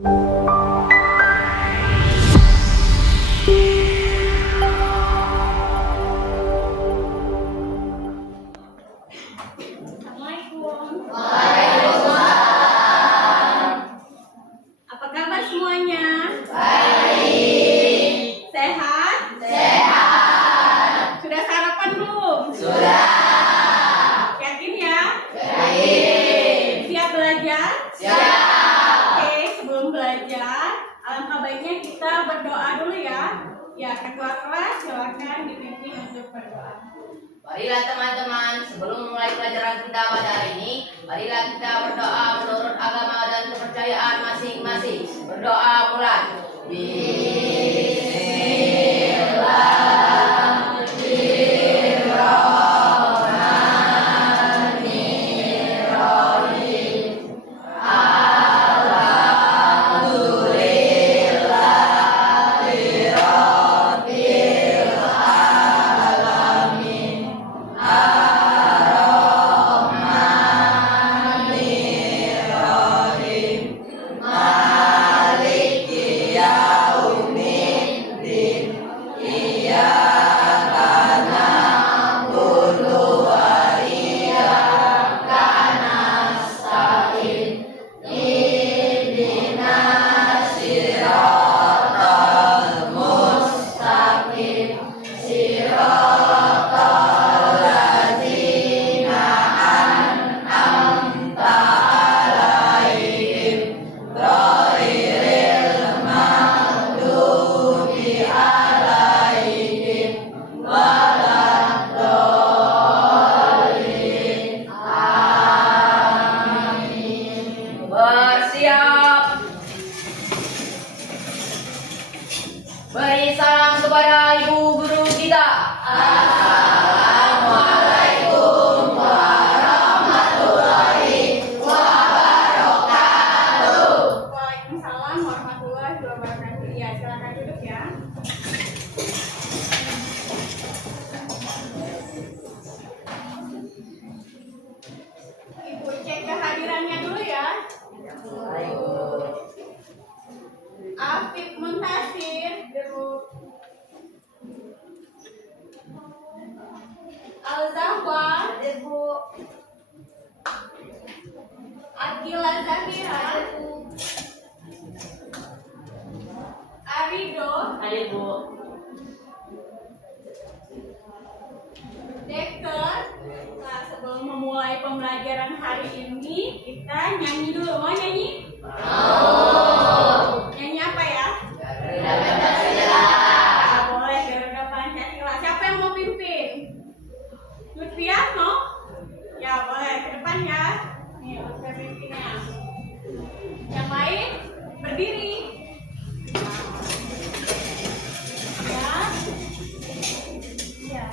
Assalamualaikum. Waalaikumsalam. Apa kabar semuanya? Baik. Sehat? Sehat. Sudah sarapan belum? Sudah. Yakin ya? Yakin. Siap belajar? Siap. Oke, sebelum belajar, alangkah baiknya kita berdoa dulu ya. Ya, ketua kelas silakan dipimpin untuk berdoa. Marilah teman-teman, sebelum mulai pelajaran kita pada hari ini, marilah kita berdoa menurut agama dan kepercayaan masing-masing. Berdoa mulai. Bersiap. Beri salam kepada ibu guru kita. Assalamualaikum warahmatullahi wabarakatuh. Waalaikumsalam warahmatullahi wabarakatuh. Ya, silakan duduk ya. Ibu cek kehadirannya dulu ya. Afif Muntasir, Al-Zahwa, Akila Zahira, Arido, Deker. Nah, sebelum memulai pembelajaran hari ini, kita nyanyi dulu. Mau nyanyi? Nyanyi apa ya? Ah, boleh, Garuda Pancasila. Siapa yang mau pimpin? Lutfiano? Ya, boleh. Ke depan ya. Nih, Lutfi pimpinnya. Yang lain, berdiri. Ya. Iya.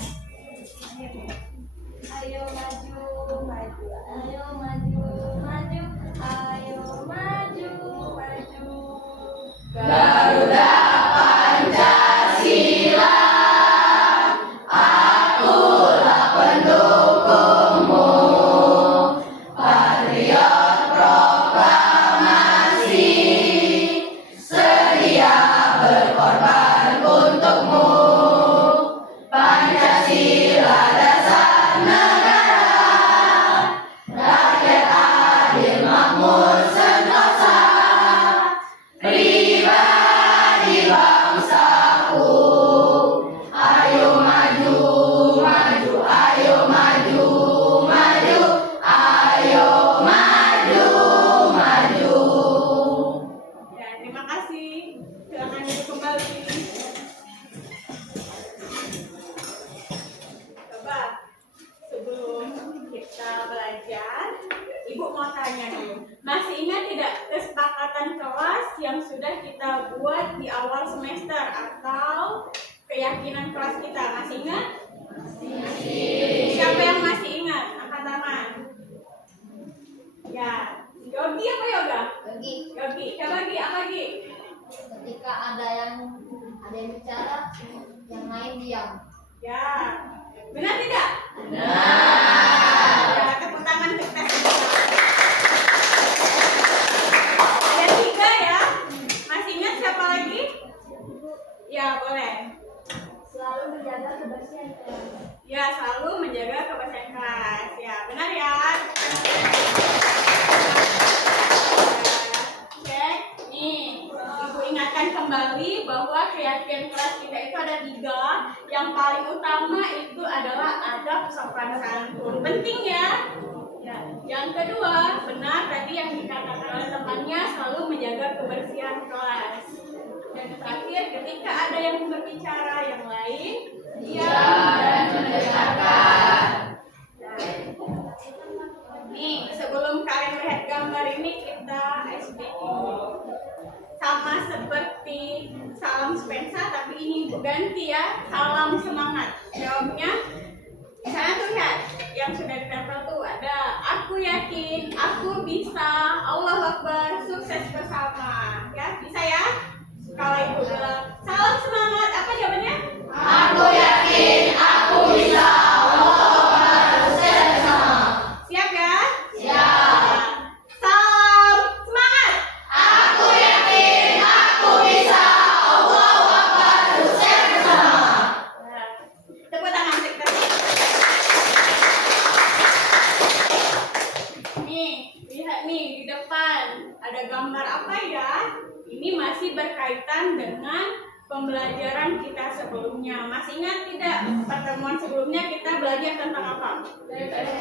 Ayo maju, maju. Ayo maju, maju. Ayo maju, maju. Garuda Pancasila, akulah pendukungmu. Patriot proklamasi, sedia berkorban untukmu. Pancasila dasar negara, rakyat adil makmur sentosa, pribadi bangsaku. Ayo maju, maju, ayo maju, maju, ayo maju, maju. Ya, terima kasih. Silakan duduk kembali. Coba sebelum kita belajar, Ibu mau tanya dulu. Masih ingat tidak kesepakatan kelas yang sudah kita buat di awal semester atau keyakinan kelas kita? Masih ingat? Siapa yang masih ingat? Angkat tangan. Ya, Yogi apa Yoga? Yogi. Coba Gi, apa Gi? Ketika ada yang bicara, yang lain diam. Ya, benar tidak? Nah, Ya, tepuk tangan kita semua. Ada 3 ya. Ya, boleh. Selalu menjaga kebersihan kelas. Ya, selalu menjaga kebersihan kelas. Ya, benar ya. Cek. Nih, Ibu ingatkan kembali bahwa keyakinan kelas kita itu ada 3. Yang paling utama itu adalah adab sopan santun. Penting ya. Ya. Yang kedua, benar tadi yang dikatakan oleh temannya, selalu menjaga kebersihan kelas. Dan terakhir, ketika ada yang berbicara yang lain, Dan mendengarkan. Nih, sebelum kalian melihat gambar ini, kita speaking sama seperti salam Spensa, tapi ini ganti ya, salam semangat. Jawabnya, misalnya tuh lihat, yang sudah ditempel tuh ada, aku yakin, aku bisa, Allah Akbar, sukses bersama. Ya, bisa ya? Kalau ibu bilang, salam semangat, apa jawabannya? Aku yakin aku bisa. Siap ya? Siap. Salam semangat. Aku yakin aku bisa. Allahu Akbar. Sukses bersama. Nah, tepuk tangan kita. Nih, lihat nih di depan ada gambar apa ya? Ini masih berkaitan dengan pembelajaran kita sebelumnya. Masih ingat tidak pertemuan sebelumnya kita belajar tentang apa? Teks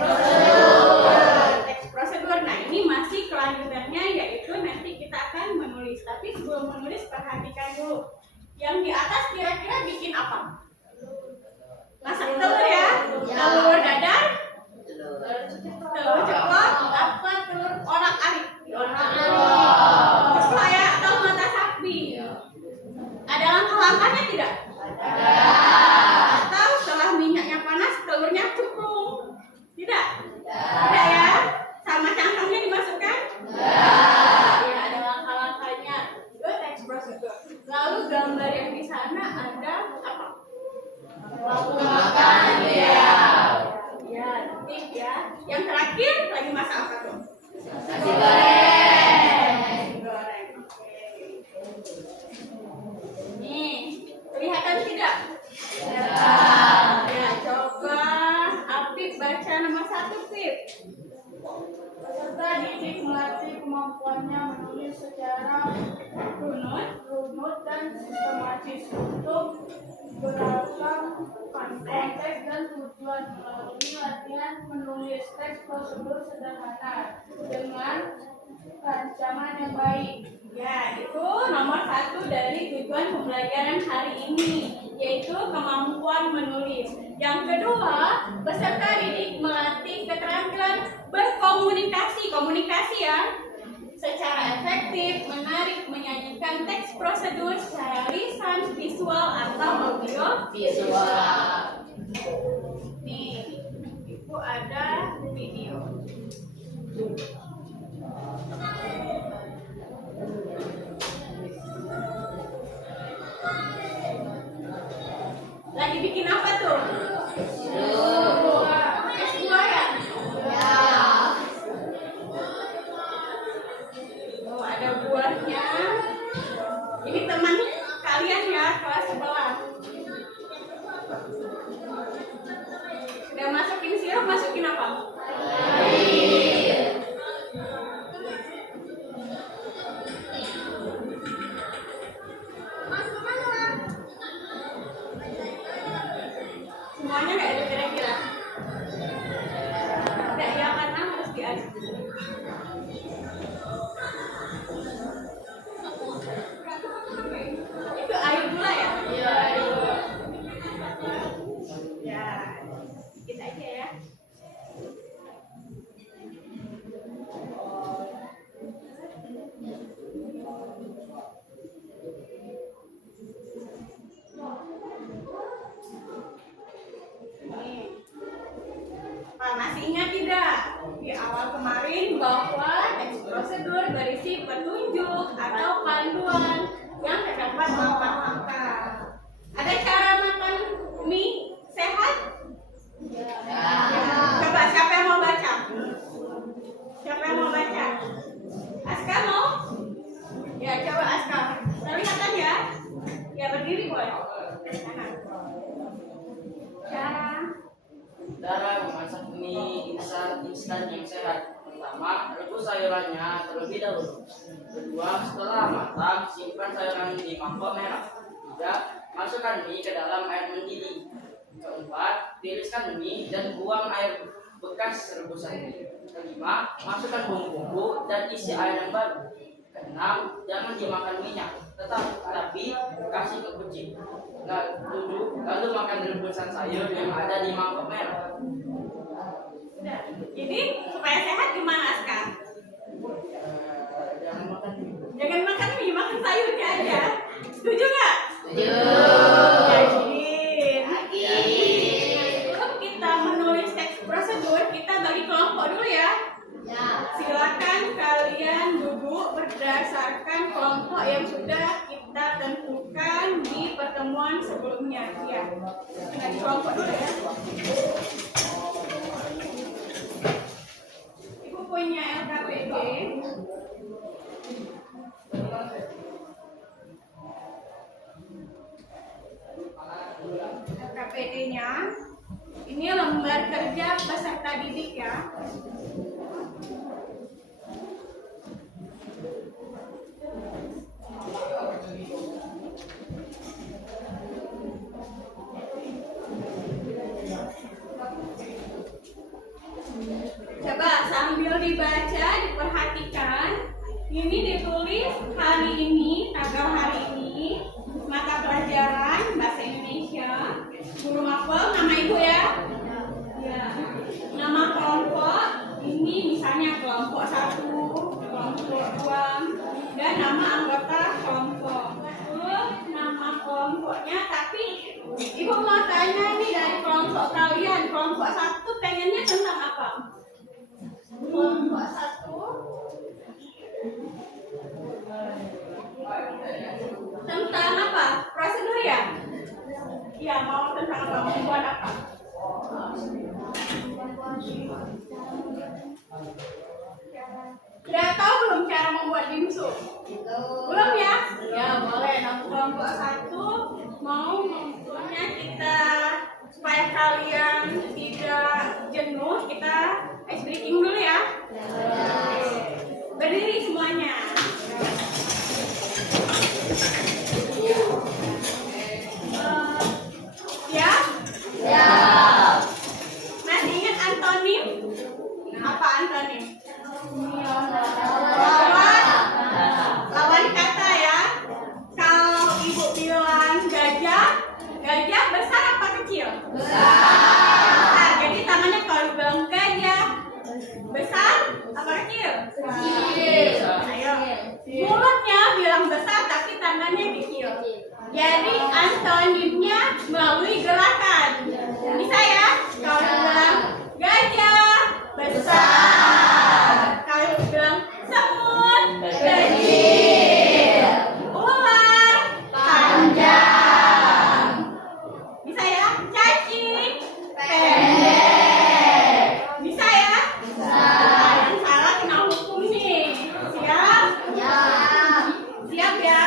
prosedur. Nah, ini masih kelanjutannya, yaitu nanti kita akan menulis. Tapi sebelum menulis perhatikan dulu. Yang di atas kira-kira bikin apa? Masak telur ya? Telur dadar? Telur ceplok? Apa telur orak-arik? Ceplok ya? Atau mata sapi? Ada langkah-langkahnya tidak? Atau setelah minyaknya panas, telurnya cemplung? Tidak? Tidak ya? Sama cangkangnya dimasukkan? Ya, ada langkah-langkahnya. Itu teks prosedur. Lalu gambar yang di sana ada apa? Makan ideal. Ya, tip ya. Yang terakhir lagi masak apa tuh? Nasi goreng. Nasi goreng. Oke. Nih, kelihatan tidak? Ya, coba Apip baca nomor 1, Pip. Peserta didik melatih kemampuannya menulis secara runut dan sistematis untuk beragam konteks dan tujuan. Melalui latihan menulis teks prosedur sederhana dengan rancangan yang baik. Ya, itu nomor 1 dari tujuan pembelajaran hari ini, yaitu kemampuan menulis. Yang kedua, peserta didik melatih keterampilan berkomunikasi, komunikasi ya, secara efektif, menarik, menyajikan teks prosedur secara lisan, visual atau audio Visual. Nih, Ibu ada video. Lagi bikin apa tuh? S2 ya? Oh, ada buahnya. Ini teman kalian ya, kelas sebelah. Sudah masukin sirup, masukin apa? Semuanya sayurannya terlebih dahulu. Kedua, setelah matang, simpan sayuran di mangkok merah. Tiga, masukkan mie ke dalam air mendidih. Keempat, tiriskan mie dan buang air bekas rebusan mie. Kelima, masukkan bumbu-bumbu dan isi air yang baru. Keenam, jangan dimakan minyak, tapi kasih ke kucing. Tujuh, lalu makan rebusan sayur yang ada di mangkok merah. Udah. Jadi supaya sehat gimana Aska? Jangan makan mie. Jangan makan mie, makan sayurnya aja. Setuju nggak? Setuju. Sebelum kita menulis teks prosedur, kita bagi kelompok dulu ya. Silakan kalian duduk berdasarkan kelompok yang sudah kita tentukan di pertemuan sebelumnya. Ya, bagi kelompok dulu ya. Ibu punya LKPD. LKPD-nya ini lembar kerja peserta didik ya. Coba sambil dibaca, diperhatikan. Ini ditulis hari ini, tanggal hari ini, mata pelajaran bahasa Indonesia. Guru mapel, nama ibu ya. Ya. Nama kelompok ini misalnya kelompok 1, kelompok 2, dan nama anggota kelompok. Terus nama kelompoknya, tapi ibu mau tanya nih dari kelompok kalian, kelompok 1 pengennya tentang apa? Kelompok 1 tentang apa? Prosedur ya? Iya, mau tentang apa? Membuat apa? Sudah tahu belum cara membuat dimsum? Belum ya? Ya boleh. Nah, kelompok 1 mau membuatnya kita supaya kalian tidak jenuh, kita ice breaking dulu ya. Berdiri semuanya. Ya? Ya. Masih ingat antonim? Apa antonim? Lawan kata ya. Kalau ibu bilang gajah, gajah besar apa kecil? Besar. Jadi tangannya kalau bilang gajah besar apa kecil? Kecil. Ayo. Mulutnya bilang besar tapi tangannya kecil. Jadi antonimnya melalui gerakan. Bisa ya? Kalau bilang gajah besar, kalau bilang semut kecil, ular panjang. Bisa ya? Cacing pendek. Bisa ya? Bisa. Yang salah kena hukum nih. Siap? Siap ya?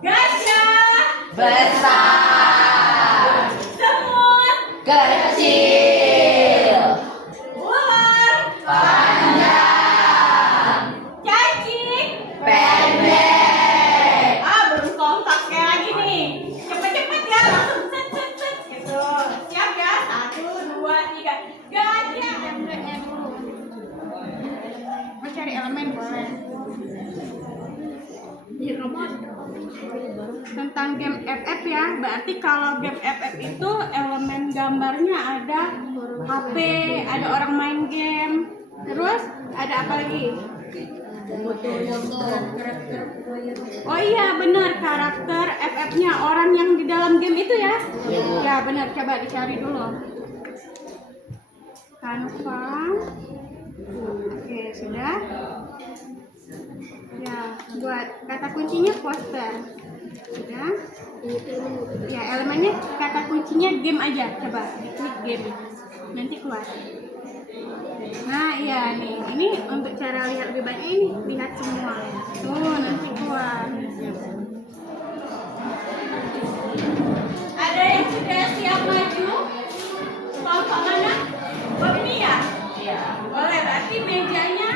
Gajah Besar. semut Kecil. ular Panjang. cacing Pendek. belum kompak kayak lagi nih. Cepet-cepet ya, langsung set set set gitu. Siap ya? 1, 2, 3. Gajah. Mau cari elemen boleh. Iya, kamu tentang game FF ya. Berarti kalau game FF itu elemen gambarnya ada HP, ada orang main game. Terus ada apa lagi? Oh iya benar, karakter FF-nya orang yang di dalam game itu ya. Ya benar, coba dicari dulu. Canva. Oke, sudah. Ya, buat kata kuncinya poster. Sudah. Ya, elemennya kata kuncinya game aja. Coba klik game. Nanti keluar. Nah, iya nih. Ini untuk cara lihat lebih banyak ini, lihat semua. Tuh, nanti keluar. Ada yang sudah siap maju? Kelompok mana? Oh, ini ya? Iya. Boleh, berarti mejanya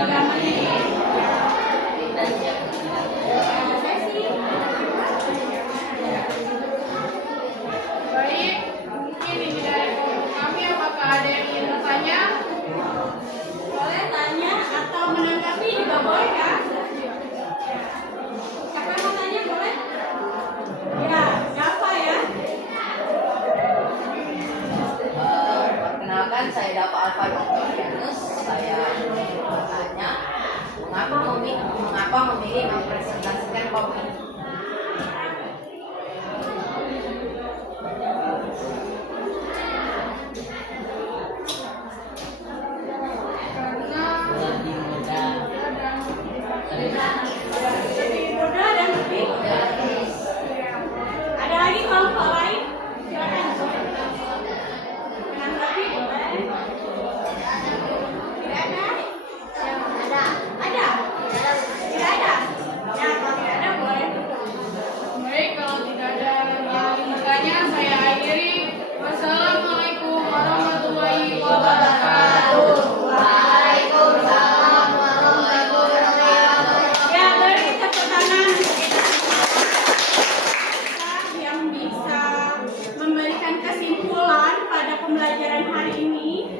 Jangan menit. Dan siap. Baik, mungkin ini dari kelompok kami. Apakah ada yang ingin bertanya? Boleh tanya atau menanggapi juga boleh ya? Siapa yang mau tanya boleh? Ya, siapa ya? Perkenalkan, saya Dava Alfa Octavianus. Saya bertanya, mengapa memilih mempresentasikan komik? Karena Lebih mudah. Lebih mudah dan lebih. Ada lagi kelompok lain? Silakan. Menanggapi boleh? Tidak ada? Ada. Ada? Tidak ada? Ya, kalau tidak ada boleh. baik, kalau tidak ada yang ingin bertanya, saya akhiri. Wassalamualaikum warahmatullahi wabarakatuh. Waalaikumsalam warahmatullahi wabarakatuh. Ya, beri tepuk tangan untuk kita yang bisa memberikan kesimpulan pada pembelajaran hari ini.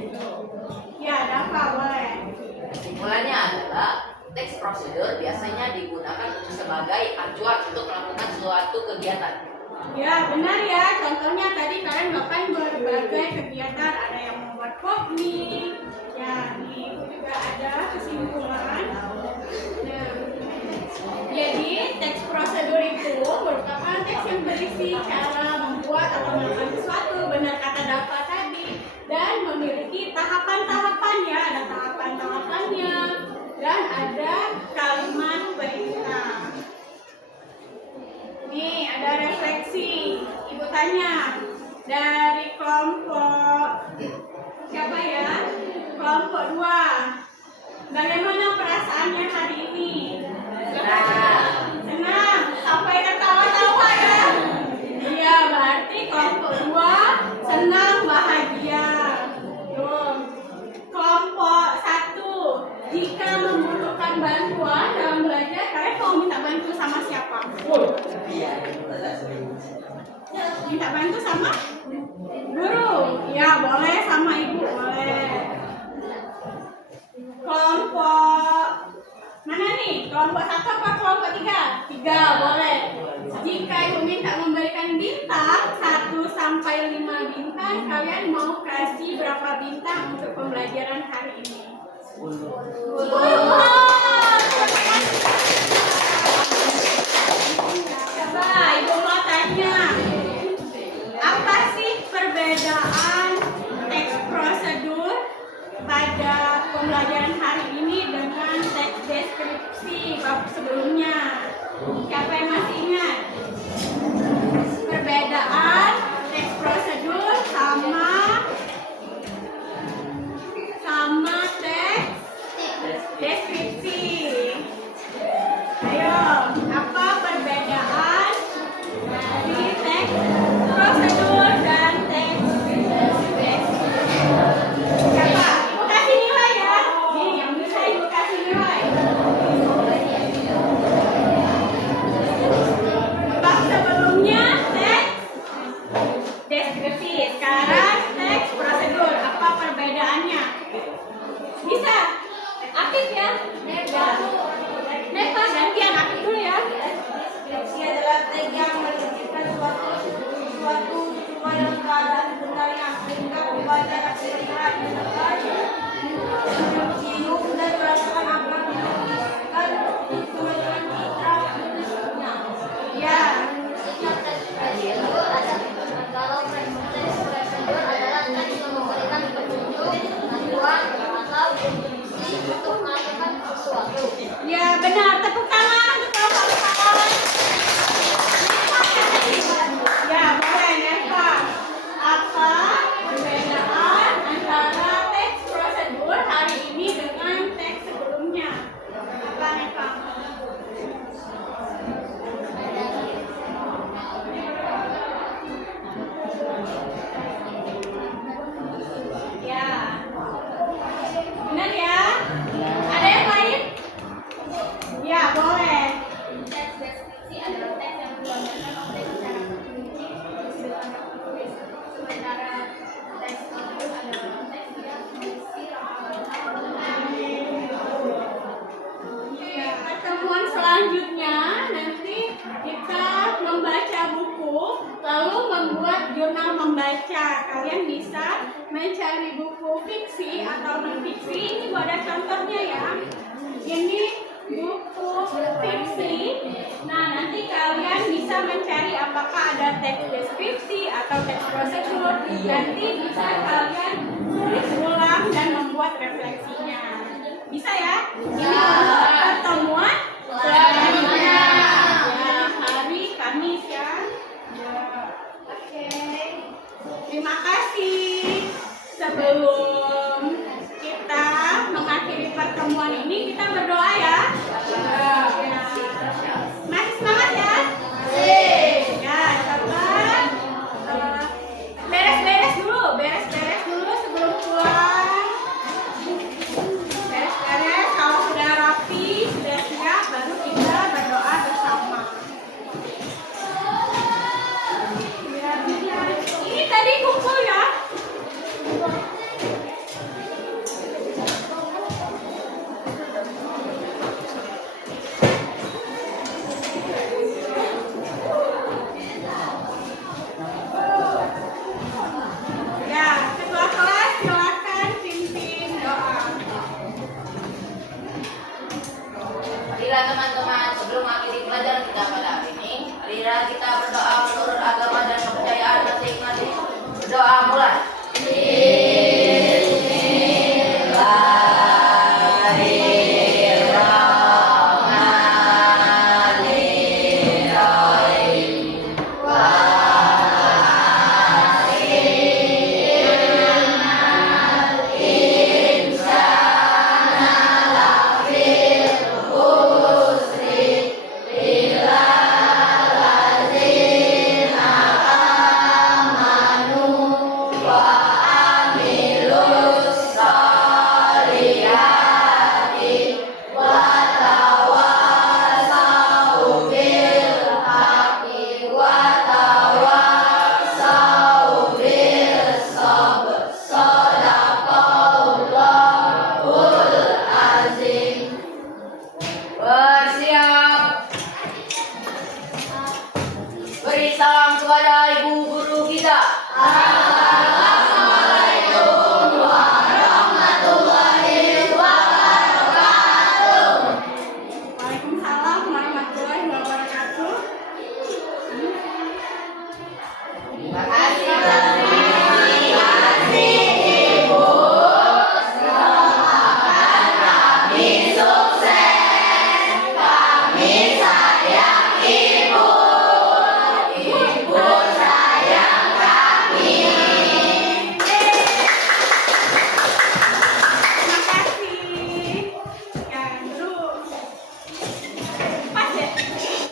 Ya, Dava boleh. Kesimpulannya adalah teks prosedur biasanya digunakan sebagai acuan untuk melakukan suatu kegiatan. Ya, benar ya. Contohnya tadi kalian melakukan berbagai kegiatan. Ada yang membuat komik. Ya, ini juga ada kesimpulan. Nah, jadi teks prosedur itu merupakan teks yang berisi cara membuat atau melakukan sesuatu, benar kata Dava tadi, dan memiliki tahapan-tahapannya. Ada tahapan-tahapannya dan ada kalimat perintah. Nih, ada refleksi. Ibu tanya dari kelompok siapa ya? Kelompok 2. Bagaimana perasaannya hari ini? Senang. Sampai ketawa-tawa ya? Iya, berarti kelompok 2 senang, bahagia. Tuh. Kelompok 1, jika membutuhkan bantuan dalam belajar, kalian mau minta bantu sama siapa? Minta bantu sama guru? Ya, boleh sama ibu, boleh. Kelompok mana nih? Kelompok 1 apa kelompok 3? 3, boleh. Jika ibu minta memberikan bintang 1 sampai 5 bintang, kalian mau kasih berapa bintang untuk pembelajaran hari ini? 10. Coba ibu mau tanya, apa sih perbedaan teks prosedur pada pembelajaran hari ini dengan teks deskripsi bab sebelumnya? Siapa yang masih ingat? Perbedaan teks prosedur sama teks deskripsi. Ayo, apa perbedaan dari teks prosedur dan teks deskripsi? Siapa? Ibu kasih nilai ya. Nih, yang bisa ibu kasih nilai. Bab sebelumnya teks deskripsi, sekarang teks prosedur. Apa perbedaannya? Bisa? Aktif ya? Neva, gantian aktif dulu ya. Deskripsi adalah teks yang menunjukkan suatu peristiwa dalam keadaan sebenarnya sehingga pembaca dapat melihat hidup dan merasakan apa yang dilakukan kemudian citra penulisnya. Ya. Kalau teks prosedur adalah teks yang memberikan petunjuk, panduan, atau instruksi untuk melakukan sesuatu. Ya, benar. Tepuk tangan untuk kawan-kawan. Ya, boleh Neva. Apa perbedaan antara teks prosedur hari ini dengan teks sebelumnya? Apa Neva? Ya. Benar ya? Ada yang lain? Lalu membuat jurnal membaca. Kalian bisa mencari buku fiksi atau non-fiksi. Ini gua ada contohnya ya. Ini buku fiksi. Nah, nanti kalian bisa mencari apakah ada teks deskripsi atau teks prosedur. Nanti bisa kalian tulis ulang dan membuat refleksinya. Bisa ya? Ini untuk pertemuan selanjutnya. Ya, hari Kamis ya. Oke. Terima kasih. Sebelum kita mengakhiri pertemuan ini, kita berdoa